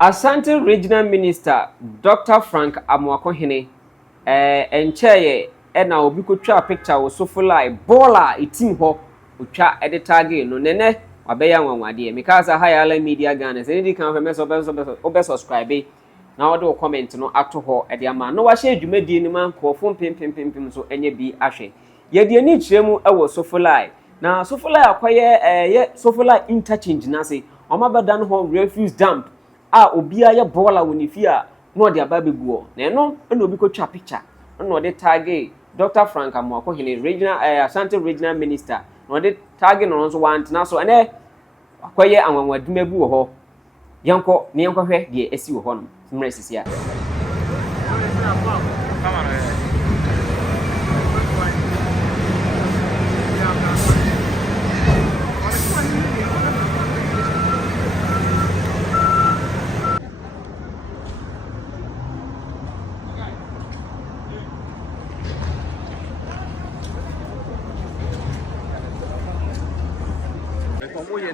Asante Regional Minister Dr. Amoakohene encheye na obi ko twa picture wo Sofoline baller team ho otwa tag no nene wabeya nwanwade mekaza Hayala Media Ghana se ndi kan fe obe subscribe na wo comment no ato ho ama no wa hye adwumadi ni man ko fo pempempempem so enye bi ahwe ye de ni kiremu wo Sofoline na Sofoline akoye ye Sofoline Interchange na se omabadan ho refuse dump obia ye baller woni fi a no de aba beguo na eno na obi ko twa picture no de tag Dr. Amoakohene regional Asante Regional Minister no de tag no so want na so ene akoye anwanwaduma bu wo ho yanko ne yanko hwe de esi wo ho no mre sisia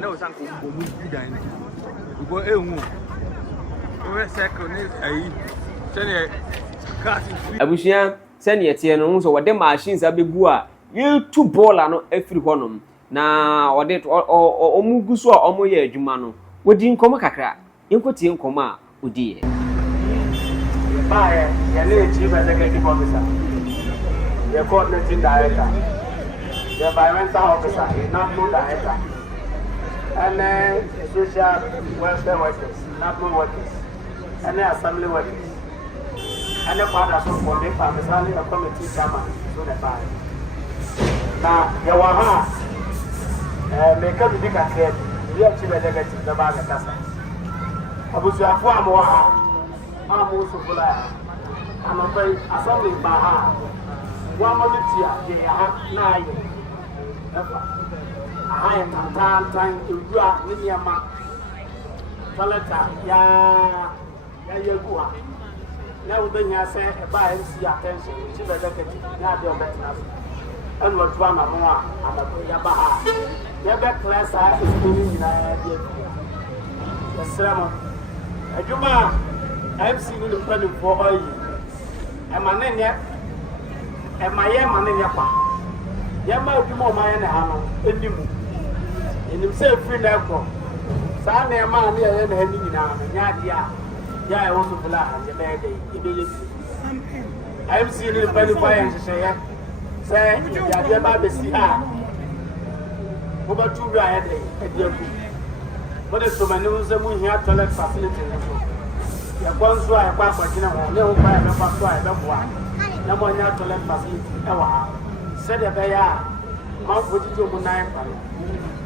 no san ko mu dan go ehun o second ayi sene kasi abushia sene tie no so wode machines abegu a yetu baller no afiri honom na wode omuguso a omoye adwuma no wodi nkomo kakra yenkotie nkomo a odiye bae ya le chief executive officer the coordinating director the environmental officer the national director and social welfare workers, national workers, and assembly workers, and the fathers of the family and committee chairman to the fire. Now, Yawaha, make up the big ahead, the chief executive, the bag of Tassa. Abuja Amoakohene, I'm Sofoline, I'm a very assembly Baha, one of the tea, they are 9. I am time you are in your mouth. Paleta, ya gua. Now, when you say a buy and see attention, chief executive, now they're better. And what one of more, and a Yabaha. Your back class are in the sermon. A Juma, I'm seeing the penny for oil. And my name yet, and my young man in your part. Yama do more my and in himself free level. Sunday, a man near the heading now, and ya, I also fly the bad day. I'm seeing the penny fire and say, ya, Baby, see her. Over 2 riot at your feet. What is so many of them here toilet facility? You have gone through a bath for dinner, no fire, no fire, no one. No one here toilet facility. Said a bear, Mount Woodito 9.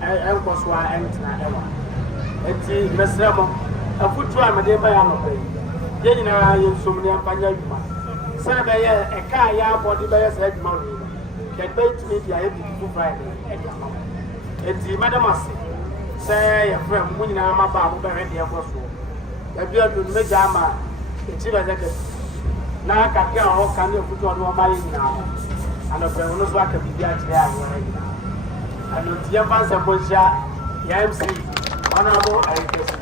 I was why I ain't ever. It's Mr. A foot try my day by Amapay. Then I am so many Panyama. Sir, a car yard body by a said money. Can pay to me the April Friday. It's the Madam say a friend winning our map who buried the apostle. If you have to make Jama, it's even like now I can get all kind of put on my now. And a friend was like a big there.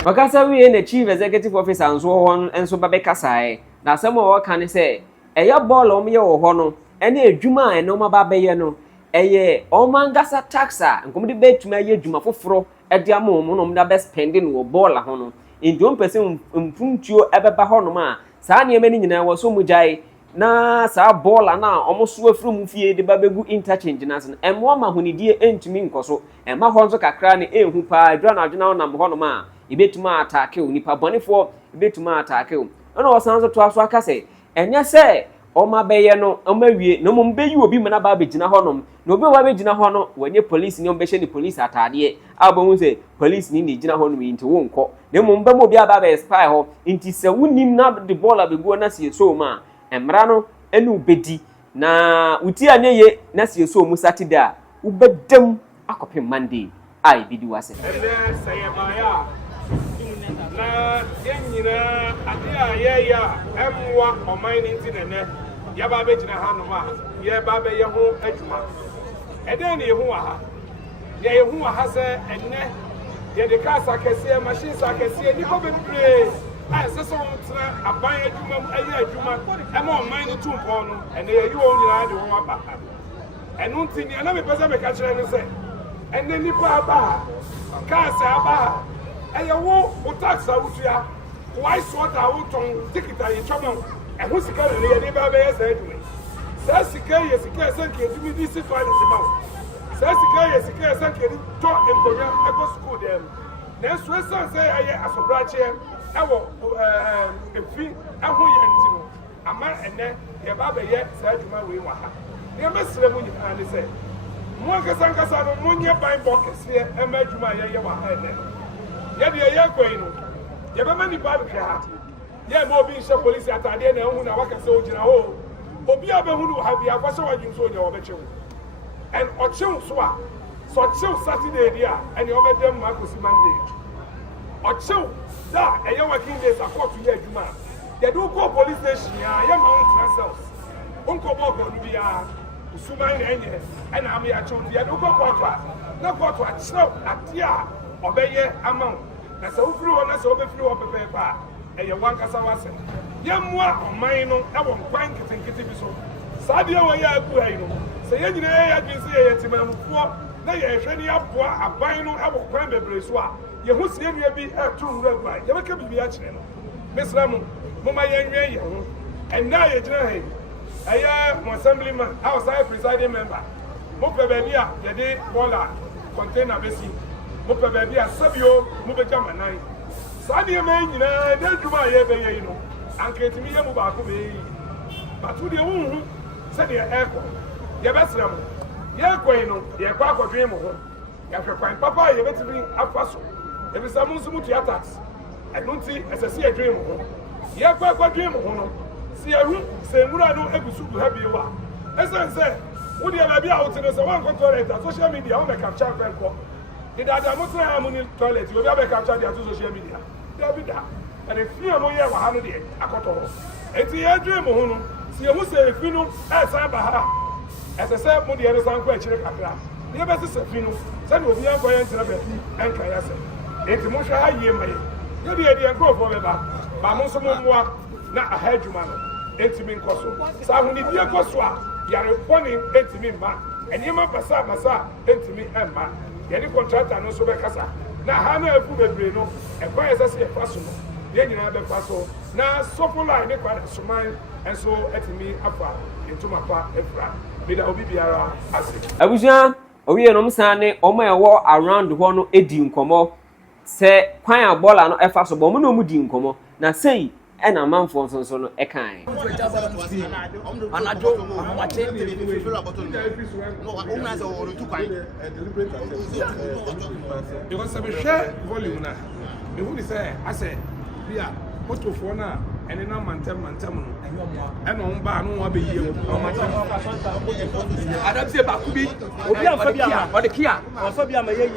Wakasa we na chief executive officer nso ho enso babekasa na asem o kan say eya ball o me wo ho no ene adwuma a eno ma baye no eye o mangasa taxa nkomde betuma ye adwuma foforo e de amom no mda be spending wo ball ho no ndom person mfuntuo ebeba ho no ma saa ne eme ni nyina wo so mujai na sa baller na omoso afru mu fie de babegu interchange na so emmo ma honidie entumi nkoso emma ho nso kakra ne ehu pa adwa na adwena na mo ho no ma ibetuma atake onipa bonefo ibetuma atake ona osan so to aso aka se enye se o ma beye no o ma wie no mo beyi obi mena ba begina ho no na obi wa begina ho no wanye police ni o behye ni police atade abon se police ni ni gina ho no yinti wo nko na mo mba mo obi aba ba spy ho nti se wunim na de baller beguo na se so ma emra no enu bedi na uti anyeye na se so mu Saturday ubedem akopem Monday ai bidi wase sayemaya na yenyina ade ya emwa oman nti nene ya ba be gina ha no ma ye ba be ye ho adwuma eden ne ho ha ye ho ha se enne ye de ka sakese machine sakese ni ko bebre I say so aban adwuma ayi adwuma e ma ɔman no tumpo no ene yi wo nyina de wo aba enu nti ni na me pese me ka kire no say ene nipa aba ka say aba eye wo tax awutua why sort out on ticket ayi choma e ho sika ne ye de ba be yes adwuma say sika ye sika say ke dumi di si toilet ba say sika ye sika say ke to enkonya e go school dem na so say aye asobrache ewo efi aho ye nti no ama ene ye ba be ye sa adwuma we wa ha ne mesre mu nyina ne se mo kasa no mo nye ban box ye e ma adwuma ye wa ha ene ye de ye kwai no ye be mani ba be ha ye mo bi nse police atade na hu na waka se ogina ho obi abehu no ha bi akwase wajum so nya wo be chew and ochew so a so chew Saturday dia and you be dem ma ko si Monday ochew da eye working days akọ to ye adwuma ye do go police station ya ye ma on transfers onko bo go no bia usuman na enye na am ya chew ye do go court na court a chew atia obeye amount na se ofiri ho na se obefiri ho pepe pa eye wan kasa wase ye moa oman no e won kwan kitenkete bi so sadia wo ya agu ai no se ye nyina ye adwin se ye timamfo na ye hwe ni aboa aban no e wo kwan bebre so a ye hu sie nua bi etu nwura gba ye beka bibi a kire no mesra mu mama ye nwe ye ho enna ye gina he aya mo assemblyman outside presiding member mo pe ba bia ye de bola container besi mo pe ba bia sabio mo be jama nan sadi me nyina de djuma ye be ye no anketi mi ye mo ba ko be yi batu de hu se de eko ye besra mu ye kwai no ye kwa akwadwe mo ho ya hwekwan papa ye betimi afaso ebi sa mun sumu tia tax enunti esese edwen mo ho ye kwa akwadwen mo ho no si ehu se nwura no egusu gu ha bi wa esense wo de ba bi a wotene se wan control social media wo be capture kwenko did ada mo try amuni toilet wo be capture dia to social media da bi da and if you mo ye wa ha no de akoto enti ye edwen mo ho no si ehu se efi no e san ba ha esese mo de re san kwa chire kakra ye be se efi no se ni obi an kwa ye ntira be enka ya se enti mo hwa haye mai ye de de nkofo be ba mo so mo moa na ahadwuma no enti mi nkoso sa hu ni bi ekoso a yare poni enti mi ma eni ma pasa enti mi emma ye ni contractor no so be kasa na ha na afu bebre no e kwa esese e faso no ye nyina be faso na Sofoline ne kwa suman enso enti mi afa entuma pa efra me da obi biara ase abuja owie no msane omo ewo around ho no edi nkomo se kwan abola no efa so bo mo no mu di nkomo na sei e na manfo nso no e kan anajo amache no una so oro tu kwan because se be share volume na me hu ni say ase bia Otumfuor na ene na mantem no eno mba no wa be yie adabse ba ku bi obi afa bi ama o de kia afa bi ama ye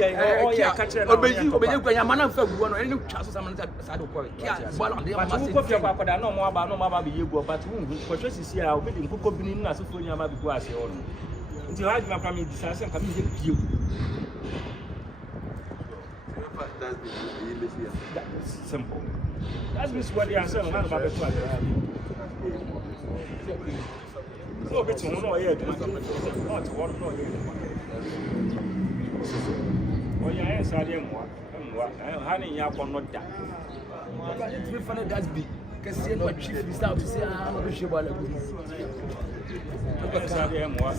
o ye ka kire na obeji kwanya mana fa guo no ene twa so sama sa do ko kia bola de ma se ko fi akwada na mo aba be ye guo but hu ko hwe sisi a obi de nkoko bi ni na so fo nyama bi guo ase ho no nti ha djuma kwa mi disase nka mi ye bio that's simple. That's this what they are saying. Man, about to no, but you know, yeah, not what no, oh, yeah, yes, I am what honey, you are not that. it's me funny that's big because see what chief is out to say I'm not sure about it. Yes, I am what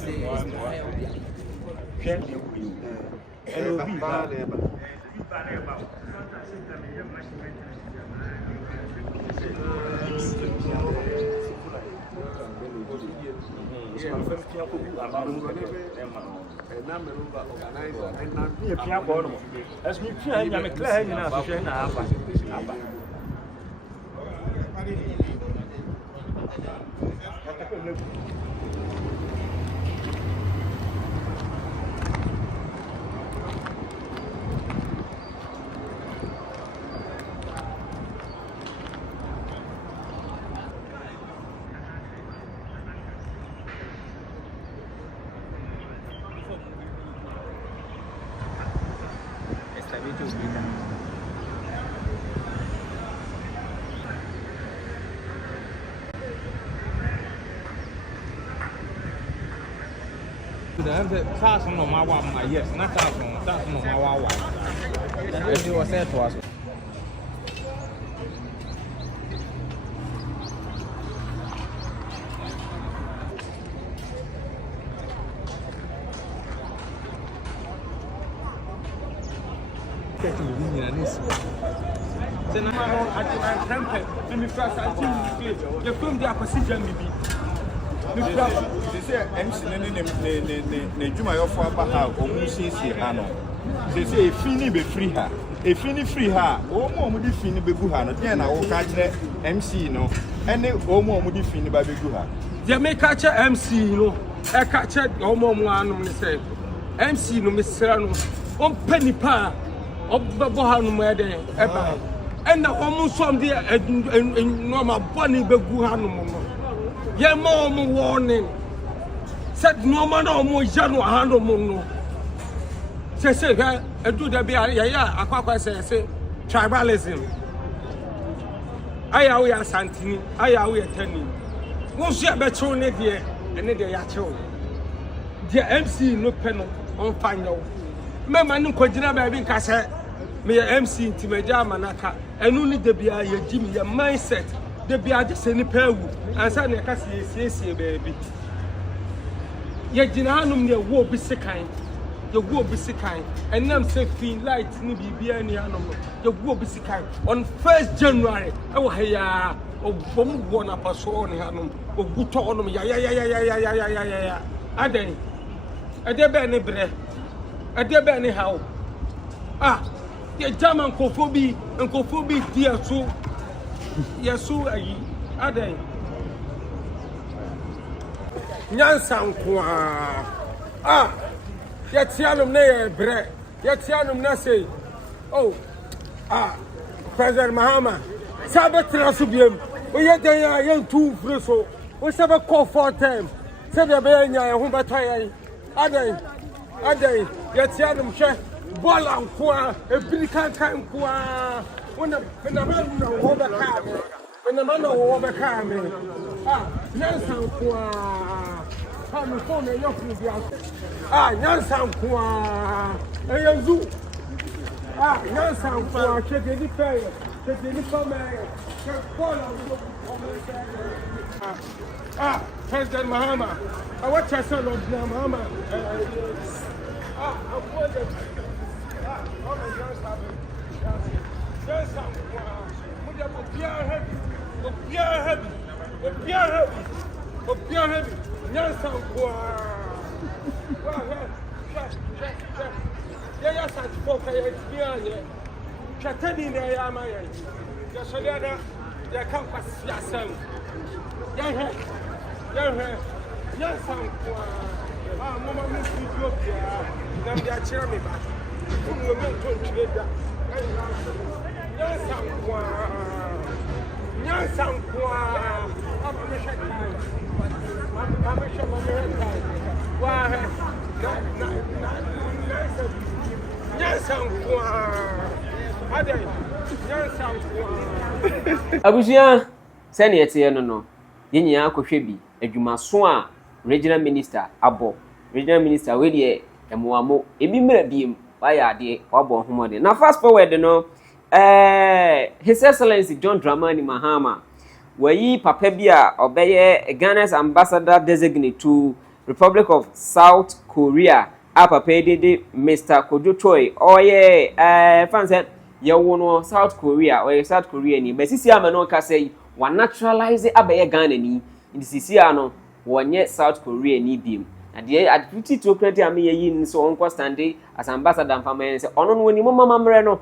SARS no ma yes, not SARS no ma. As you were said to us. Then I'm at temper. Let me first I think you film the opposition maybe. They say MC ne juma yo fo aba ha o mu siesie ha no. They say e fini be free ha. E fini free ha. O mu di fini be gu ha no. Den na wo ka kire MC no. Ene o mu di fini ba be gu ha. They make catch MC no. E catch o mu anum ne say. MC no mesra no. On penny pa. Obbo ha no mo eden e ba. And the woman from there and no my bunny be gu ha no mo. Ye mom warning. Said no man no mo jano hando mo no. Say do the be ya akwa say tribalism. Aya we asantini, aya we tani. Won so be cho ne de ene de ya cho. The MC no peno on fanyo. Me man ko gina ba bi nka say me MC ntimaja manaka. Enu ni de bia ye jimi ye mindset. De bia de se ni pawu. Ansa na ka sie baby. Ye gina hanum ne wo bi sekan. Ye wo bi sekan. Enam se fin light ni bibia ni hanum. Ye wo bi sekan. On 1st January e wo haya obom wo na paso ni hanum. Oguto onum ya. Aden. Ade be ne bre. Ade be ne hawo. Ah, ye German kofobi dia so. Yesu ayi. Aden. Nyansa nko yetianum na ye bre yetianum na say President Mahama sabetra so biem oye den ya ye tu fure so o sabe call for time say be nya ye ho beta ye aden yetianum hwe bola nko ebiri kan nko wona na man na wo be ka me na man na wo be ka me nyansa nko I'm phone and your food. Yansan Kwa, Yanzu. Yansan Kwa, check any pay, check any family, President Mahama. I watch your son of Mahama. I'm wondering. Yansan Kwa, heavy. Nyansa kwa ya santi foka ya tianye chatani na ya maya ya soliada ya kan kwasia sam ya nyansa kwa mama mi video bia na ndi achira me ba mo me to ntwe da nyansa kwa abamesha Abusia sɛ ne yɛte no yɛnyia akɔhwɛ bi adwumaso a regional minister abo regional minister we de Amoamo ebi mra biem wayɛ ade wabɔ homode na fast forward no His Excellency John Dramani Mahama wayi papa bi a obeye Ghana's ambassador designate to Republic of South Korea a papa de Mr. Kojo oye fan said ye wono South Korea or South Korea ni besisi amano ka say wa naturalize abeye Ghana ni ndisisi ano wonye South Korea ni biem na de activity to credit am ye yin so onko stand as ambassador mfama say ono no ni mama mamre no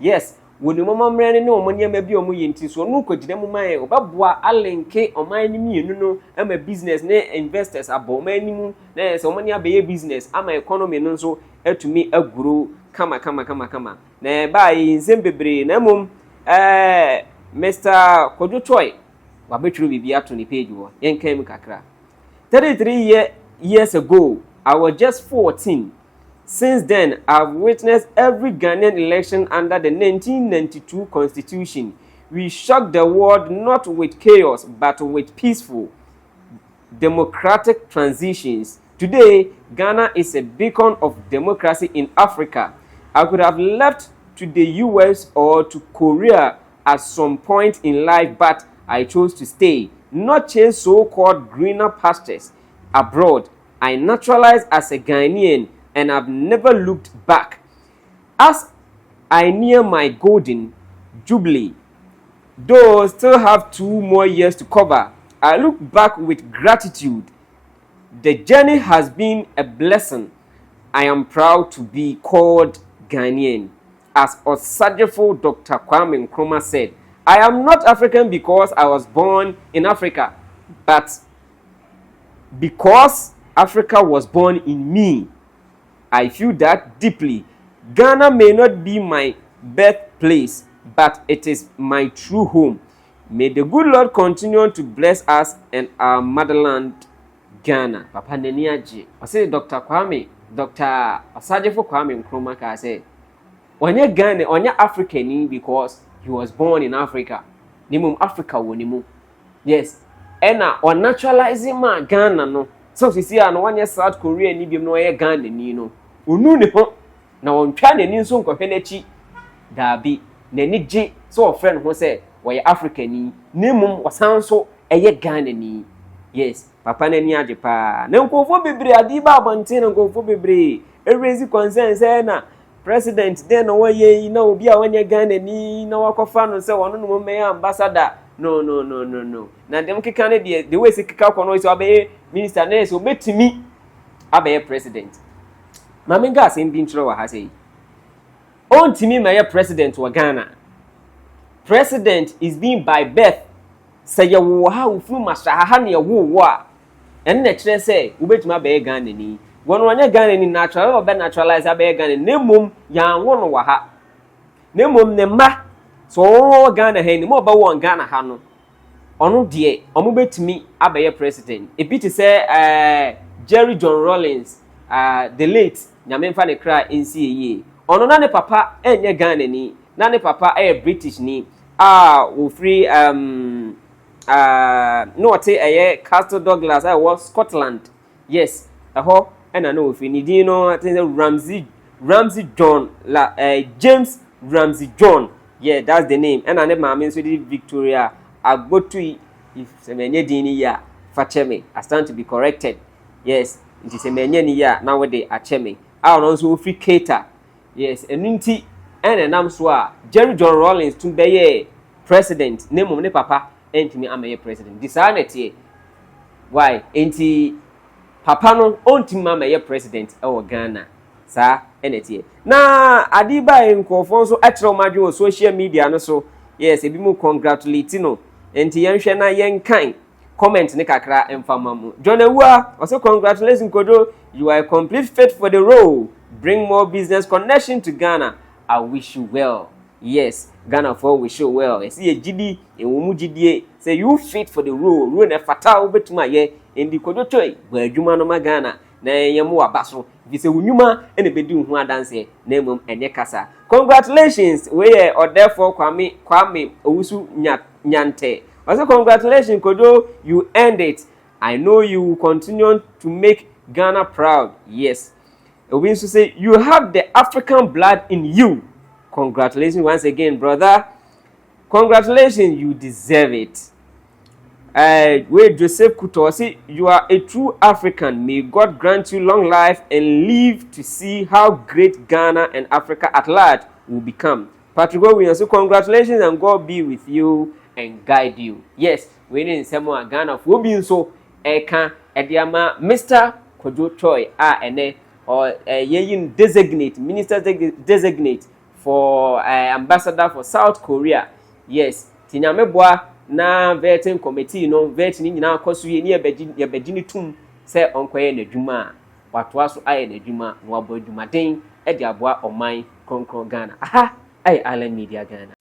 yes woni mama mrene ne omonia ma bi omo yenti so no kwagina mu man obabua alenke oman ni mienu no ama business ne investors abo man ni mu na so omonia be business ama economy no so atumi aguro kama na ba yi nzembebre na mum Mr. Kojo wabetru bibia to ni page wo yenkan mu kakra 33 years ago I was just 14. Since then, I've witnessed every Ghanaian election under the 1992 Constitution. We shocked the world not with chaos, but with peaceful, democratic transitions. Today, Ghana is a beacon of democracy in Africa. I could have left to the US or to Korea at some point in life, but I chose to stay, not chase so-called greener pastures abroad. I naturalized as a Ghanaian and I've never looked back. As I near my golden jubilee, though I still have 2 more years to cover, I look back with gratitude. The journey has been a blessing. I am proud to be called Ghanaian. As Osajefo Dr. Kwame Nkrumah said, I am not African because I was born in Africa, but because Africa was born in me. I feel that deeply. Ghana may not be my birthplace, but it is my true home. May the good Lord continue to bless us and our motherland, Ghana. Papa Neniaji. I say Dr. Osajefo Kwame Nkrumah ka say, onye Ghana, onye African because he was born in Africa. Nimum Africa wonimu. Yes. Ena on naturalizing man Ghana no. So see an one South Korea ni bi no ye Ghana ni no. Unu ne ho na won twa n'ani nso nkɔhwɛ n'akyi daabi n'ani gye so friend ho sɛ wɔyɛ African ni nemum wasan so ɛyɛ Ghana ni. Yes, papa n'ani agye pa na nkɔfo bebre adi ba abɔnten na nkɔfo bebre raise concern sɛ na president den na wɔyɛ na obi a wɔnyɛ Ghana ni na wakɔfa no sɛ wɔno no mɛyɛ ambassador. No. Na dem keka ne de the way se keka kɔ no so abɛyɛ minister na so betimi abɛyɛ president. Mame ga asɛm bi nkyerɛ wɔ ha sɛ ontimi ma yɛ president wɔ Ghana. President is being by birth. Sɛ yɛ wo ha ofuru masha ha na yɛ wo a ɛn na kyerɛ sɛ wobetumi abɛyɛ Ghana ni. Wɔn wɔnyɛ Ghana ni natural ɔbɛ naturalize abɛyɛ Ghana ne mom yan wo no wɔ ha. Ne mom ne mma so wo Ghana ha ni mo ɔbɛ wɔ Ghana ha no. Ɔno deɛ ɔmo betumi abɛyɛ president. Ebi te sɛ Jerry John Rawlings, the late nyame mfa ne kra NCAA. Ono na ne papa enye Ghana ni, na ne papa British ni. Ofri no ɔte ɛyɛ Castle Douglas was Scotland. Yes, ɛhɔ ɛna no ofri ni din no I think Ramsey John James Ramsey John. Yeah, that's the name. And I never mean so Victoria Agbotui. If semenye dini ya facheme, I stand to be corrected. Yes, it is semenye ni ya nowadays acheme. I also free cater. Yes, and I'm sure Jerry John Rawlings to be president. Name of ne papa and to me I'm a president. Disarnity. Why? Enti papa no on to mama ye president or Ghana. Sa eneti na adiba nkofo so atro madwo social media no so yes ebi mu congratulate no enti yenhwe na yenkan comment ne kakra emfama mu John Awua also congratulations kodo, you are a complete fit for the role, bring more business connection to Ghana. I wish you well. Yes, Ghana for wish you well. You see gidi enwomu gidie say you fit for the role na fata obetuma ye endi kodo toy gba adwuma no ma Ghana na yemu abaso bi se wunuma ene bedi hu adanse na emom enye kasa. Congratulations we or therefore Kwame Owusu Nyante. Also congratulations kodo, you earned it. I know you will continue to make Ghana proud. Yes. We used to say you have the African blood in you. Congratulations once again, brother. Congratulations, you deserve it. Wait, Joseph Kutosi, you are a true African. May God grant you long life and live to see how great Ghana and Africa at large will become. Patrick Williams, so congratulations and God be with you and guide you. Yes, we need some more Ghana for being so. Eka Ediama, Mr. Kojo Choi, or Yeyin designate, minister designate for ambassador for South Korea. Yes, Tinyameboa. Na vetting committee no vetting nyina akoso ye ne ye begini tum se onkoye na dwuma watwa so aye na dwuma no abodwumaden e de aboa oman konkron Ghana. Aha ai Island Media Ghana.